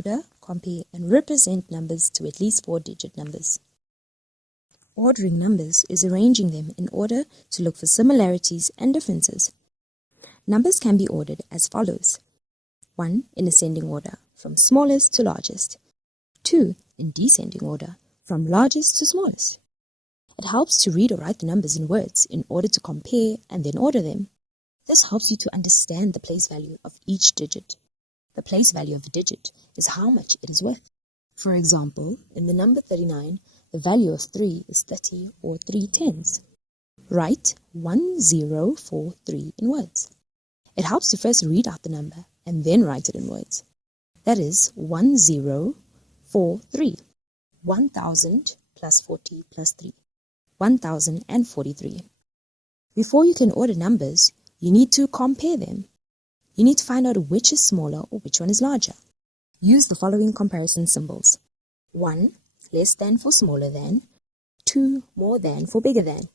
order, compare, and represent numbers to at least 4-digit numbers. Ordering numbers is arranging them in order to look for similarities and differences. Numbers can be ordered as follows. 1 in ascending order, from smallest to largest. 2 in descending order, from largest to smallest. It helps to read or write the numbers in words in order to compare and then order them. This helps you to understand the place value of each digit. The place value of a digit is how much it is worth. For example, in the number 39, the value of 3 is 30 or 3 tens. Write 1043 in words. It helps to first read out the number and then write it in words. That is 1043. 1000 plus 40 plus 3. 1043. Before you can order numbers, you need to compare them. You need to find out which is smaller or which one is larger. Use the following comparison symbols. 1 less than for smaller than, 2 more than for bigger than.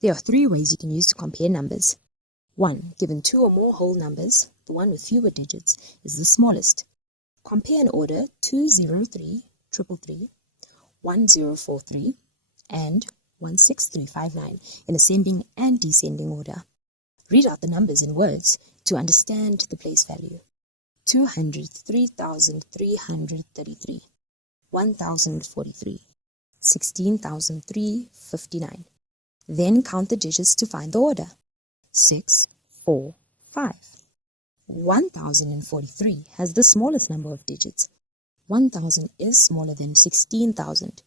There are 3 ways you can use to compare numbers. 1. Given 2 or more whole numbers, the one with fewer digits is the smallest. Compare and order 203, 333, 1043, and 16359 in ascending and descending order. Read out the numbers in words to understand the place value. 203,333, 1,043, 16,359. Then count the digits to find the order. 6, 4, 5. 1,043 has the smallest number of digits. 1,000 is smaller than 16,000.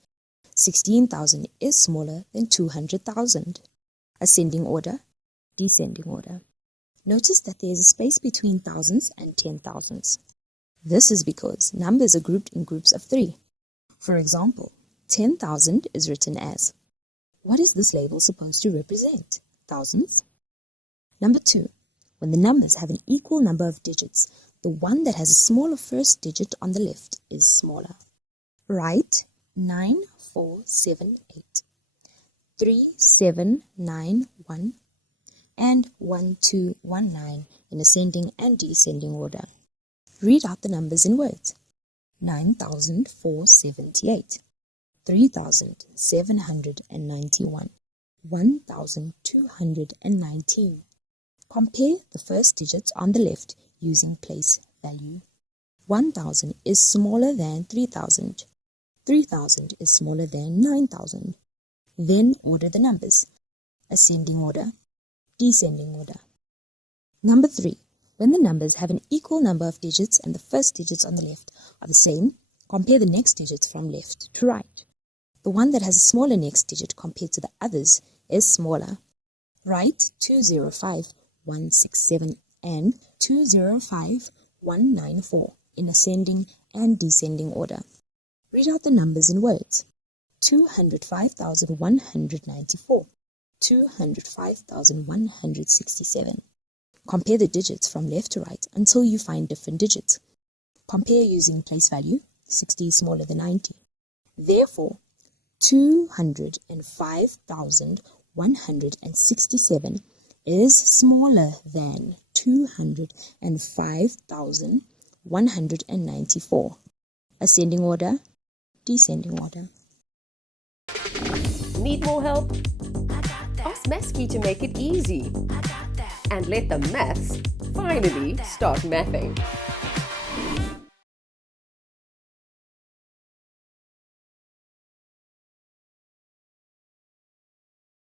16,000 is smaller than 200,000. Ascending order, descending order. Notice that there is a space between thousands and 10,000s. This is because numbers are grouped in groups of 3. For example, 10,000 is written as. What is this label supposed to represent? Thousands? Number 2. When the numbers have an equal number of digits, the one that has a smaller first digit on the left is smaller. Write 9478, 3791, and 1219 in ascending and descending order. Read out the numbers in words. 9,478, 3,791, 1,219. Compare the first digits on the left using place value. 1,000 is smaller than 3,000. 3,000 is smaller than 9,000. Then order the numbers. Ascending order, descending order. Number 3. When the numbers have an equal number of digits and the first digits on the left are the same, compare the next digits from left to right. The one that has a smaller next digit compared to the others is smaller. Write 205,167 and 205,194 in ascending and descending order. Read out the numbers in words. 205,194, 205,167. Compare the digits from left to right until you find different digits. Compare using place value. 60 is smaller than 90. Therefore, 205,167 is smaller than 205,194. Ascending order, descending order. Need more help? Ask Maski to make it easy. And let the maths finally start mathing.